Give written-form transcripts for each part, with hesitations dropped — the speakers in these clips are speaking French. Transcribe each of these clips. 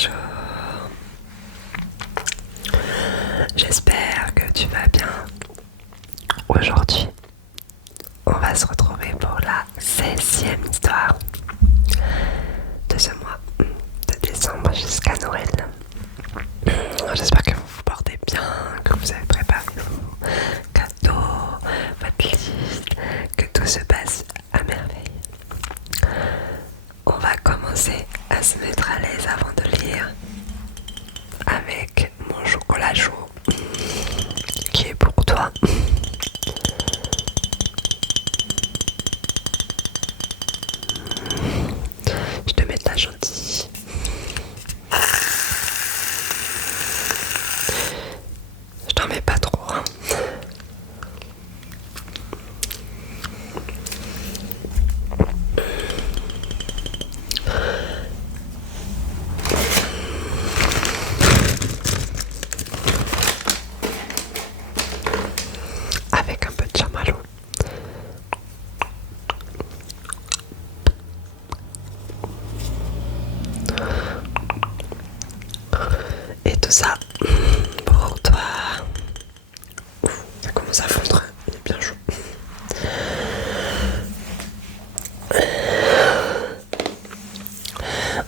bonjour. J'espère que tu vas bien. Aujourd'hui, on va se retrouver pour la 16e histoire de ce mois de décembre jusqu'à Noël. J'espère que vous vous portez bien, que vous avez préparé vos cadeaux, votre liste, que tout se passe à merveille. On va commencer à se mettre à l'aise avant de lire avec mon chocolat chaud qui est pour toi. Je te mets de la chantilly. Je t'en mets pas trop, hein. Avec un peu de chamallow. Et tout ça pour toi. Ouf, ça commence à fondre, il est bien chaud.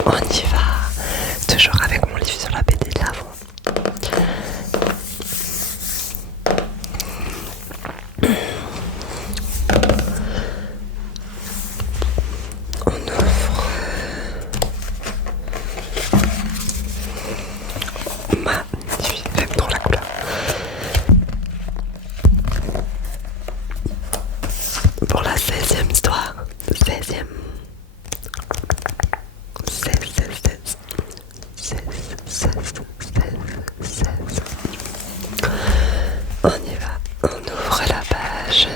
On y va, toujours avec mon livre sur la BD de l'avant. On ouvre magnifique, j'aime trop la couleur. Pour la 16e histoire, 16e. 16, 16, 16, 16, 16, 16. On y va, on ouvre la page.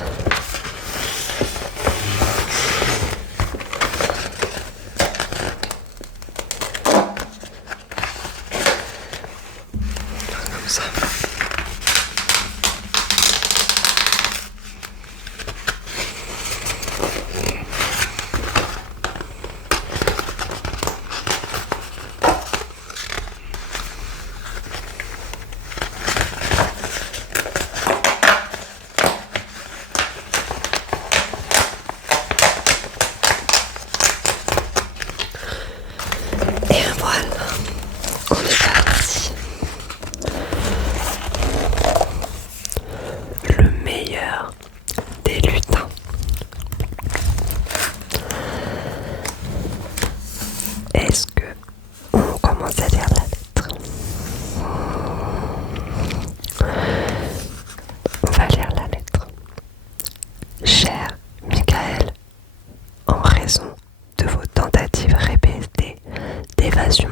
Comme ça. Et voilà, on est parti. Le meilleur des lutins. Est-ce que on commence à lire la lettre? On va lire la lettre. Cher Michael, en raison de vos tentatives répétées d'évasion,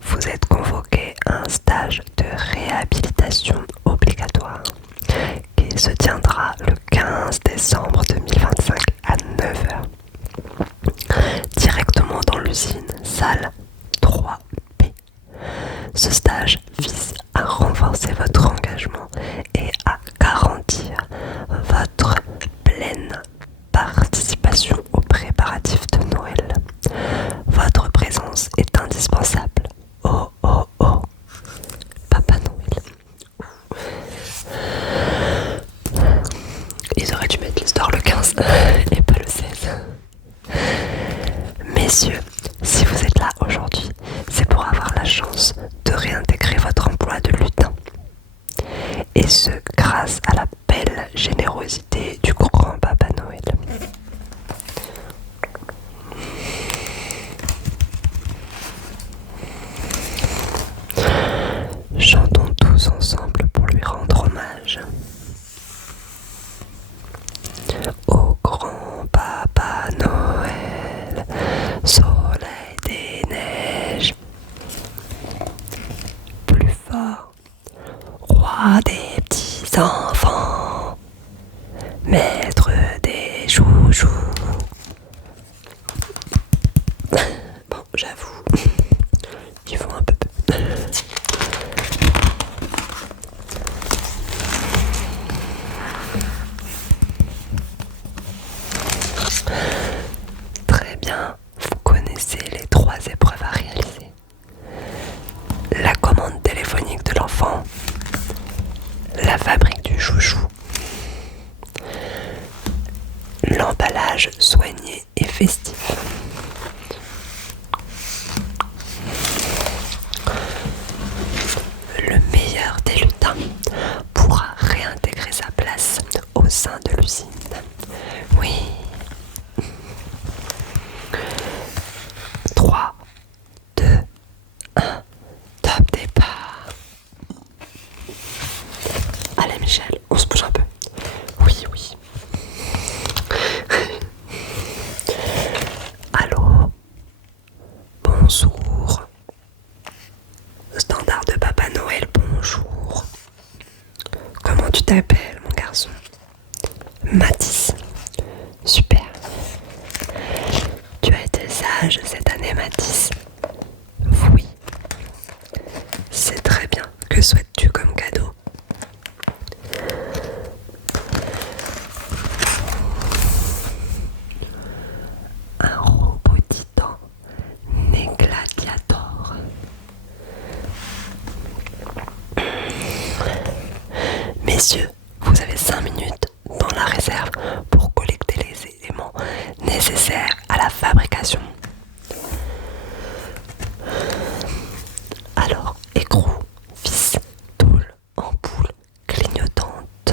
vous êtes convoqué à un stage de réhabilitation obligatoire qui se tiendra le 15 décembre 2025 à 9h, directement dans l'usine salle 3B. Ce stage vise à renforcer votre engagement et à garantir votre pleine participation aux préparatifs de Noël. Votre présence est indispensable. Oh oh oh, Papa Noël. Ils auraient dû mettre l'histoire le 15 et pas le 16. Messieurs, si vous êtes là aujourd'hui, c'est pour avoir la chance de réintégrer votre emploi de lutin. Et ce, grâce à la belle générosité du grand Papa Noël. Chantons tous ensemble pour lui rendre hommage. Au grand Papa Noël, soleil des neiges, plus fort, roi des petits enfants, maître des chouchous. Bon, j'avoue, ils font un peu. Très bien, vous connaissez les 3 épreuves à réaliser. Michel, on se bouge un peu. Oui, oui. Allô? Bonjour. Standard de Papa Noël, bonjour. Comment tu t'appelles, mon garçon? Mathis. Super. Tu as été sage cette année, Mathis? Oui. C'est très bien. Que souhaites-tu comme cadeau? Un robot titan Négladiator. Messieurs, vous avez 5 minutes dans la réserve pour collecter les éléments nécessaires à la fabrication. Alors, écrou, vis, tôle, ampoule, clignotante.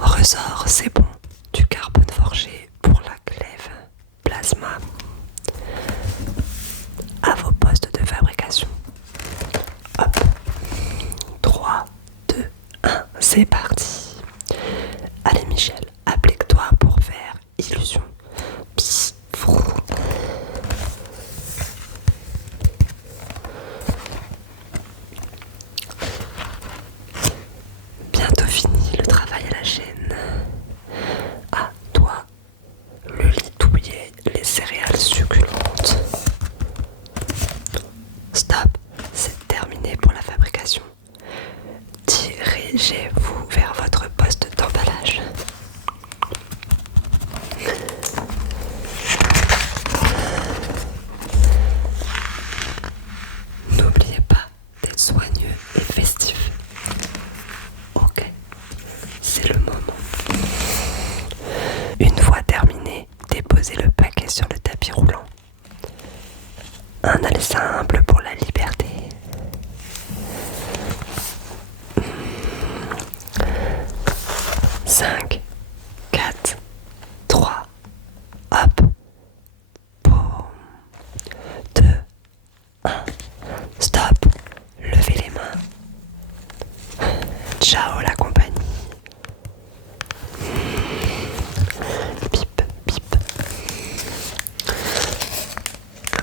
Ressort, c'est bon. Du carbone forgé pour la clève. Plasma. À vos postes de fabrication. Hop. 3, 2, 1, c'est parti. Allez Michel, applique-toi pour faire illusion. Psst, frou. Bientôt fini le travail à la chaîne. À toi, le lit douillet, les céréales succulentes. Stop, c'est terminé pour la fabrication. Dirigez-vous vers votre poste d'emballage. N'oubliez pas d'être soigneux et festif. Ok, c'est le moment. Une fois terminé, déposez le paquet sur le tapis roulant. Un aller simple pour la liberté. 5, 4, 3, hop, boum, 2, 1, stop, levez les mains. Ciao la compagnie. Bip, bip.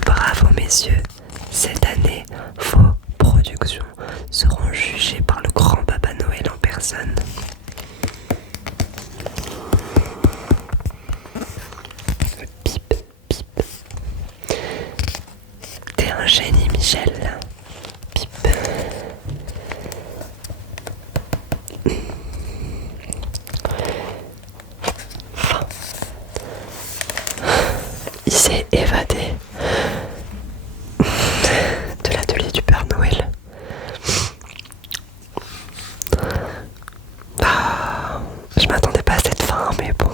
Bravo messieurs, cette année, vos productions seront jugées par le grand Papa Noël en personne. Bip, bip. T'es un génie Michel. Bip. Il s'est évadé de l'atelier du Père Noël. Je m'attendais pas à cette fin, mais bon.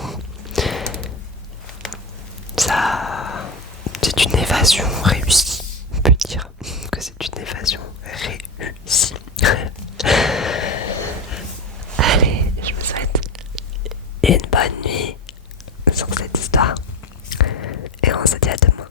Ça, c'est une évasion réussie. On peut dire que c'est une évasion réussie. Allez, je vous souhaite une bonne nuit sur cette histoire. Et on se dit à demain.